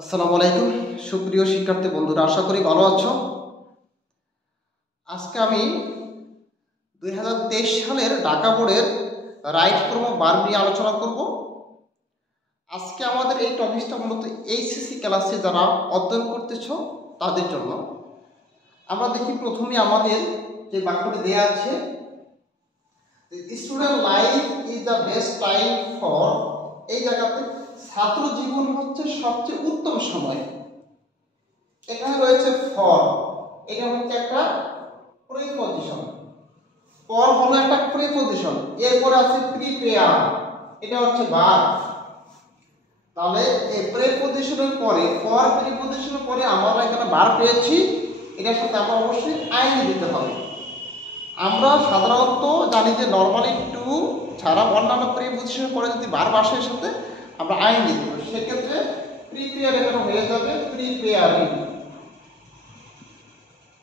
আসসালামু আলাইকুম সুপ্রিয় শিক্ষার্থী বন্ধুরা, আশা করি ভালো আছো। আজকে আমি 2023 সালের ঢাকা বোর্ডের রাইট ফর্ম অফ ভার্ব নিয়ে আলোচনা করব। আজকে আমাদের এই টপিকটা মূলত এইচএসসি ক্লাসে যারা অধ্যয়ন করতেছো তাদের জন্য। আমরা দেখি প্রথমে আমাদের যে বাক্যটি দেয়া আছে, student life is the best time for, এই জায়গাতে ছাত্র জীবন হচ্ছে সবচেয়ে উত্তম সময়। এখানে রয়েছে ফর, এটা হচ্ছে একটা প্রিপজিশন, ফর হলো একটা প্রিপজিশন, এরপরে আছে প্রিপেয়ার, এটা হচ্ছে ভার্ব। তাহলে এই প্রিপজিশনের পরে, ফর প্রিপজিশনের পরে আমরা এখানে ভার্ব পেয়েছি, এটার সাথে আমরা অবশ্যই আইএনজি দিতে হবে। আমরা সাধারণত জানি যে নরমালি টু ছাড়া অন্যান্য প্রিপজিশনের পরে যদি ভার্ব আসে এর সাথে আমরা আইএনজি দেব। সেক্ষেত্রে প্রিপেয়ার এখানে হয়ে যাবে প্রিপেয়ারিং,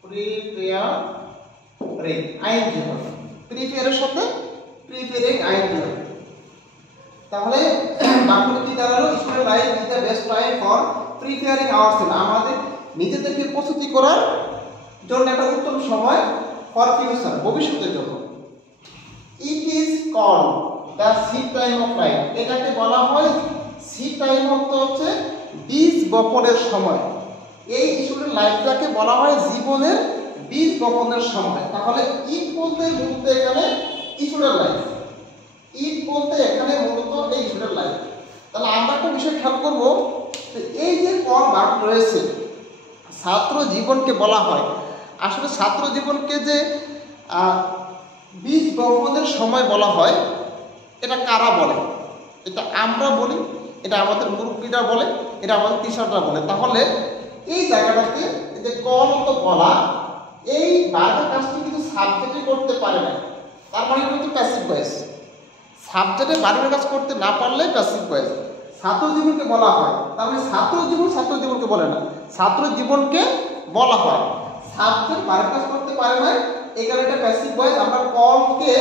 প্রিপেয়ারিং আইএনজি হবে, প্রিপেয়ারের সাথে প্রিপেয়ারিং আইএনজি হবে। তাহলে বাক্যটি কি দাঁড়ালো? Student life is the best time for preparing ourself, আমাদের নিজেদেরকে প্রস্তুতি করার জন্য একটা উত্তম সময়, ফর ফিউচার ভবিষ্যতের জন্য। It is called the seed time of life, এটাকে বলা হয় সিড টাইম অর্থ হচ্ছে বীজ বপনের সময়। এই স্টুডেন্ট লাইফটাকে বলা হয় জীবনের বীজ বপনের সময়। তাহলে ইট বলতে মূলত এখানে স্টুডেন্ট লাইফ, ইট বলতে এখানে মূলত এই স্টুডেন্ট লাইফ। তাহলে আমরা একটা বিষয় খেয়াল করবো, এই যে পর ভাগ রয়েছে ছাত্র জীবনকে বলা হয়, আসলে ছাত্র জীবনকে যে বীজ বপনের সময় বলা হয়, এটা কারা বলে? এটা আমরা বলি, এটা আমাদের মুরব্বীরা বলে, এটা আমাদের টিচাররা বলে। তাহলে এই জায়গাটাকে যে কলত বলা, এই ভার্বের কাজটি কিন্তু সাবজেক্টে করতে পারে না, তার মানে কিন্তু প্যাসিভ ভয়েস। সাবজেক্টে ভার্বের কাজ করতে না পারলে প্যাসিভ ভয়েস। ছাত্র জীবনকে বলা হয়, তার মানে ছাত্র জীবনকে বলে না, ছাত্র জীবনকে বলা হয়। সাবজেক্ট ভার্বের কাজ করতে পারে না, এই কারণে এটা প্যাসিভ ভয়েস। আমরা কলকে,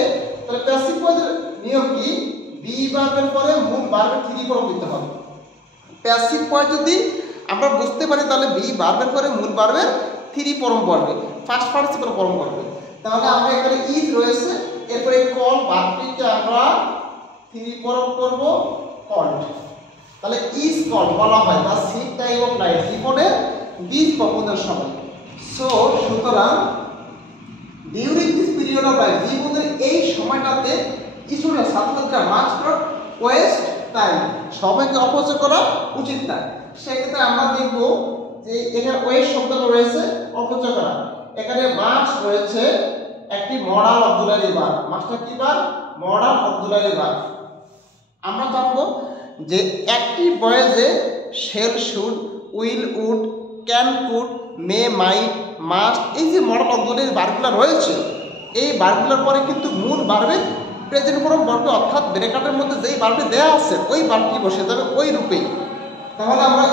তাহলে প্যাসিভ ভয়েসের নিয়ম কি? বি ভার্বের পরে মূল ভার্বের থ্রি ফর্ম দিতে হবে। প্যাসিভ ভয়েস যদি আমরা বুঝতে পারি তাহলে বি ভার্বের পরে মূল ভার্বের থ্রি ফর্ম পড়বে, ফার্স্ট পার্টিসিপল ফর্ম পড়বে। তাহলে আমরা এখানে ইজ রয়েছে, এরপরে কল ভার্বটিকে আমরা থ্রি ফর্ম করব কল্ড। তাহলে ইজ কল্ড বলা হয় the seed time of life, জীবনের বীজ বপনের সময়। সুতরাং during this period of life, জীবনের এই সময়টাতে স্টুডেন্ট ছাত্রছাত্রীরা মাস্ট নট ওয়েস্ট টাইম, সময়কে অপচয় করা উচিত না। সেক্ষেত্রে আমরা দেখব যে এখানে ওয়েস্ট শব্দটা রয়েছে অপচয় করা, এখানে মাস্ট রয়েছে একটি মডাল অক্সিলারি ভার্ব। মাস্টটা কি ভার্ব? Modal auxiliary verb. আমরা জানবো যে অ্যাক্টিভ ভয়েসে shall, should, will, would, can, could, may, might, must, এই যে মডাল অক্সিলারি ভার্বগুলো রয়েছে, এই ভার্বগুলোর পরে কিন্তু মূল ভার্বের প্রেজেন্ট ফর্ম বসবে, অর্থাৎ ব্র্যাকেটের মধ্যে যেই ভার্বটি দেওয়া আছে ওই ভার্বটি বসে যাবে ওই রূপেই। তাহলে আমরা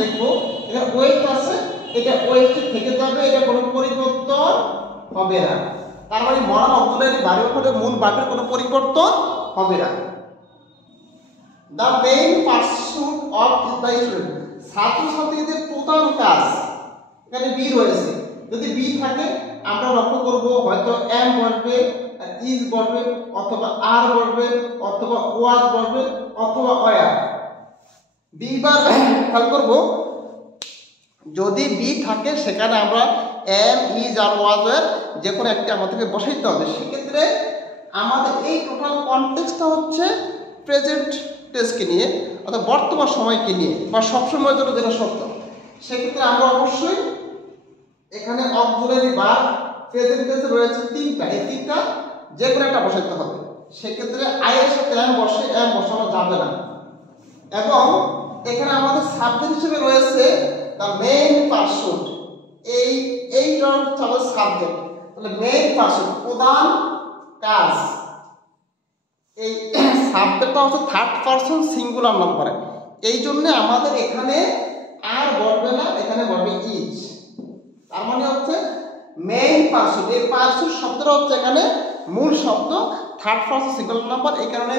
দেখবো এখানে ওয়েস্ট আছে, এটা ওয়েস্টে থেকে যাবে, এটা কোনো পরিবর্তন হবে না। তার মানে মডাল অক্সিলারি ভার্বের পরে মূল ভার্বের কোনো পরিবর্তন হবে না। The main pursuit of the student, ছাত্রছাত্রীদের প্রধান কাজ, এখানে বি রয়েছে, যদি বি থাকে আমরা লক্ষ্য করব হয়তো এম বলবে, ইজ বলবে, অথবা আর বলবে, অথবা ওয়াজ বলবে, অথবা ওয়ার। বি বার খেয়াল করব, যদি বি থাকে সেখানে আমরা এম, ইজ আর ওয়াজ এর যে কোনো একটা আমাদেরকে বসাইতে হবে। সেক্ষেত্রে আমাদের এই টোটাল কনটেক্সটটা হচ্ছে প্রেজেন্ট টেন্সকে নিয়ে, অর্থাৎ বর্তমান সময়কে নিয়ে, বা সবসময়ের জন্য যেটা সত্য। সেক্ষেত্রে আমরা অবশ্যই এখানে অক্সিলারি ভার্ব প্রেজেন্ট টেন্সে রয়েছে তিনটা, এই তিনটা যে কোনো একটা বসাইতে হবে। সেক্ষেত্রে আই এর সাথে এম বসে, এম বসানো যাবে না। এবং এখানে আমাদের সাবজেক্ট হিসেবে রয়েছে দ্য মেইন পারস্যুট, এইটা হচ্ছে আমাদের সাবজেক্ট। তাহলে মেইন পারস্যুট প্রধান কাজ, এই সাবজেক্টটা হচ্ছে থার্ড পারসন সিঙ্গুলার নাম্বারে, এই জন্য আমাদের এখানে আর বলবে না, এখানে বলবে ইজ। তার মানে হচ্ছে মেইন পারসন, এই পারসন শব্দটা হচ্ছে এখানে মূল শব্দ, থার্ড পারসন সিঙ্গুলার নাম্বার, এই কারণে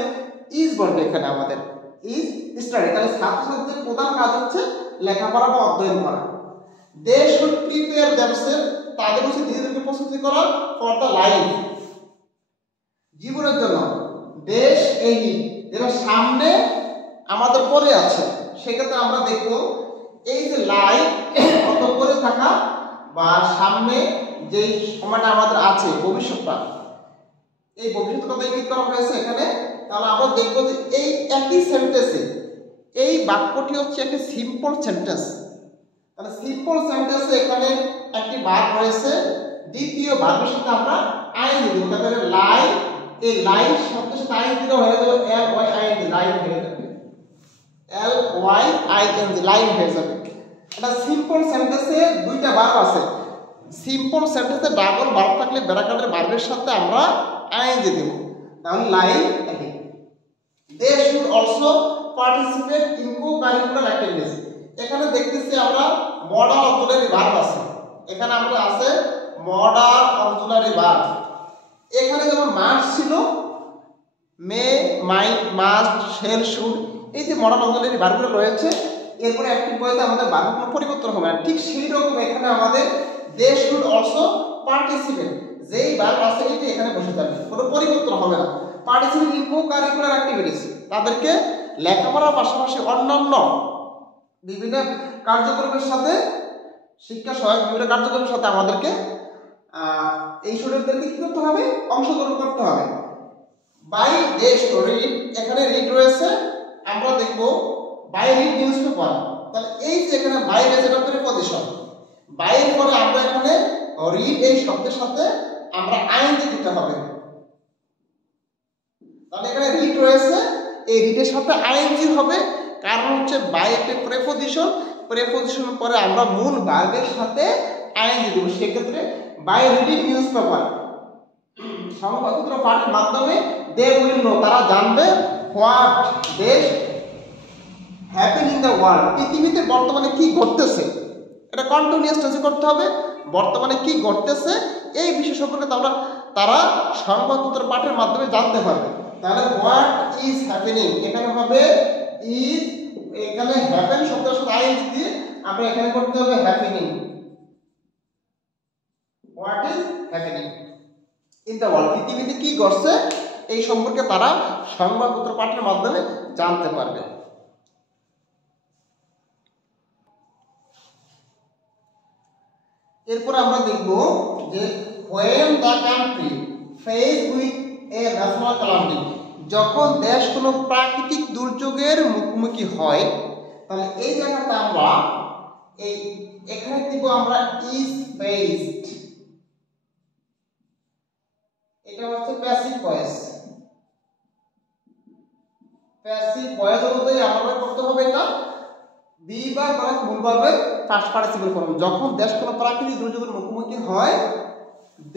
ইজ বলবে এখানে আমাদের ইজ স্টাডি। তাহলে ছাত্রছাত্রীদের প্রধান কাজ হচ্ছে লেখাপড়া বা অধ্যয়ন করা। দে শুড প্রিপেয়ার দেমসেলফ, তাদের উচিত নিজেদেরকে প্রস্তুতি করা ফর দ্য লাইফ, জীবনের জন্য। দেশ এই যেটা সামনে আমাদের পরে আছে, সেক্ষেত্রে আমরা দেখব এই যে লাইফ অত পরে থাকা বা সামনে যেই সময়টা আমাদের আছে ভবিষ্যৎটা, এই ভবিষ্যৎ কথা ইঙ্গিত করা হয়েছে এখানে। তাহলে আমরা দেখব যে এই একই সেন্টেন্সে এই বাক্যটি হচ্ছে একটি সিম্পল সেন্টেন্স। তাহলে সিম্পল সেন্টেন্সে এখানে একটি ভার্ব রয়েছে, দ্বিতীয় ভার্বের সাথে আমরা আইএনজি দেব। তাহলে লাই, এই লাই শব্দের সাথে আইএনজি দেওয়া হয়ে যাবে এল ওয়াই আইএনজি, লাইন হয়ে যাবে এল ওয়াই আইএনজি, লাইন হয়ে যাবে। এটা সিম্পল সেন্টেন্সে দুইটা ভার্ব আছে। সিম্পল সেন্টেন্সে ডাবল ভার্ব থাকলে ব্র্যাকেটের ভার্বের সাথে আমরা আইএনজি দেব, তাহলে লাইন থাকে। They should also participate in co-curricular activities. এখানে দেখতেছি আমরা মডাল অক্সিলারি ভার্ব আছে, এখানে আমরা আছে মডাল অক্সিলারি ভার্ব। এখানে যেমন মাস্ট ছিল, মে, মাইট, মাস্ট, শেল, শুড, এই যে মডাল অক্সিলারি ভার্বগুলো রয়েছে, এরপরে অ্যাক্টিভ বইতে আমাদের ভার্বের কোনো পরিবর্তন হবে না। ঠিক সেই রকম এখানে আমাদের দে শুড অলসো পার্টিসিপেট, যেই ভার্ব আছে এটি এখানে বসে যাবে, কোনো পরিবর্তন হবে না। পার্টিসিপেট ইন কো-কারিকুলার অ্যাক্টিভিটিস, তাদেরকে লেখাপড়ার পাশাপাশি অন্যান্য বিভিন্ন কার্যক্রমের সাথে, শিক্ষা সহায়ক বিভিন্ন কার্যক্রমের সাথে আমাদেরকে এই স্টুডেন্টদেরকে কি করতে হবে, অংশগ্রহণ করতে হবে। বাই দে শুড রিড, এখানে রিড রয়েছে, আমরা দেখব বাই রিড নিউজ পেপার। তাহলে এই যে এখানে বাই যেটা প্রিপজিশন, বাইয়ের পরে আমরা এখানে রিড এই শব্দের সাথে আমরা আইএনজি দিতে হবে। তাহলে এখানে রিড রয়েছে, এই রিডের সাথে আইএনজি হবে, কারণ হচ্ছে বাই একটা প্রেপজিশন, প্রেপজিশনের পরে আমরা মূল ভার্বের সাথে আইএনজি দেব। সেক্ষেত্রে বাই রিডিং নিউজ পেপার, সংবাদপত্র পাঠের মাধ্যমে দে উইল নো, তারা জানবে হোয়াট দেশ হ্যাপেন ইন দ্য ওয়ার্ল্ড, পৃথিবীতে বর্তমানে কি ঘটতেছে। এটা কন্টিনিউয়াস টেন্সে করতে হবে, বর্তমানে কি ঘটতেছে এই বিষয় সম্পর্কে তারা সংবাদপত্র পাঠের মাধ্যমে জানতে পারবে। তাহলে হোয়াট ইজ হ্যাপেনিং, এখানে হবে ইজ, এখানে হ্যাপেন শব্দের সাথে আইএনজি দিয়ে আমরা এখানে করতে হবে happening, what is happening in the world, পৃথিবীতে কি ঘটছে এই সম্পর্কে তারা সংবাদপত্র পাঠের মাধ্যমে জানতে পারবে। এরপর আমরা দেখব যে when the country faced with a natural calamity, যখন দেশ কোনো প্রাকৃতিক দুর্যোগের মুখোমুখি হয়, তাহলে এই জায়গাটা আমরা এখানে দিব আমরা is faced, এটা হচ্ছে প্যাসিভ ভয়েস। প্যাসিভ ভয়েস অনুযায়ী আমরা করতে হবে এটা বি বা প্লাস মূল ভার্বের পাস্ট পার্টিসিপল ফর্ম। যখন দেশ কোনো প্রাকৃতিক দুর্যোগের মুখোমুখি হয়,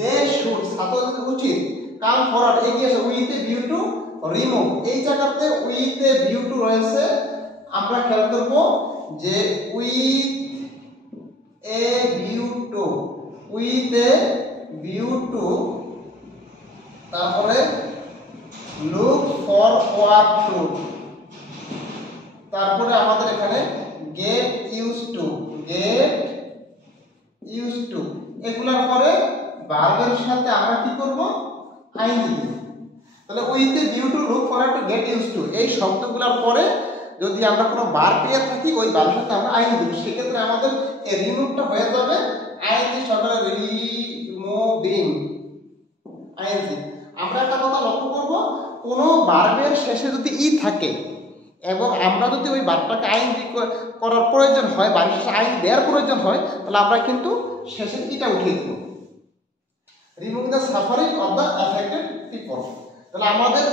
দেশ শুড, ছাত্রদের উচিত কাম ফরওয়ার্ড, এগিয়ে আসে, with a view to remove, এই জায়গাতে উইথ এ ভিউ টু রয়েছে, আমরা খেয়াল করব যে with a view to, with a view to, তারপরে লুক ফরওয়ার্ড টু, তারপরে আমাদের এখানে get use to, get use to, এগুলোর পরে ভার্বের সাথে আমরা কি করব, আইএনজি দেব। তাহলে with a view to, look forward to, get use to, এই শব্দগুলোর পরে যদি আমরা কোনো ভার্ব পেয়ে থাকি ওই ভার্বের সাথে আমরা আইএনজি দেব। সেক্ষেত্রে আমাদের এই রিমুভটা হয়ে যাবে আইএনজি সহকারে রিমুভিং, আইএনজি। আমরা একটা কথা লক্ষ্য করব, কোনো ভার্বের শেষে যদি ই থাকে এবং আমরা যদি ওই ভার্বটাকে আইএনজি করার প্রয়োজন হয়, ভার্বের শেষে আইএনজি দেওয়ার প্রয়োজন হয়, তাহলে আমরা কিন্তু শেষের ইটা উঠিয়ে দেব, remove the suffering of the affected people. তাহলে আমাদের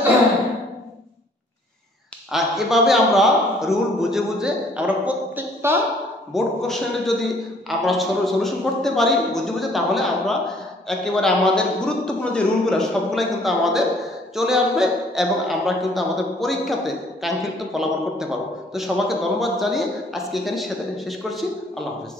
এভাবে আমরা রুল বুঝে বুঝে আমরা প্রত্যেকটা বোর্ড কোশ্চেনের যদি আমরা সলিউশন করতে পারি বুঝে বুঝে, তাহলে আমরা একেবারে আমাদের গুরুত্বপূর্ণ যে রুলগুলো সবগুলাই কিন্তু আমাদের চলে আসবে এবং আমরা কিন্তু আমাদের পরীক্ষাতে কাঙ্ক্ষিত ফলাফল করতে পারবো। তো সবাইকে ধন্যবাদ জানিয়ে আজকে এখানে শেষ করছি। আল্লাহ হাফেজ।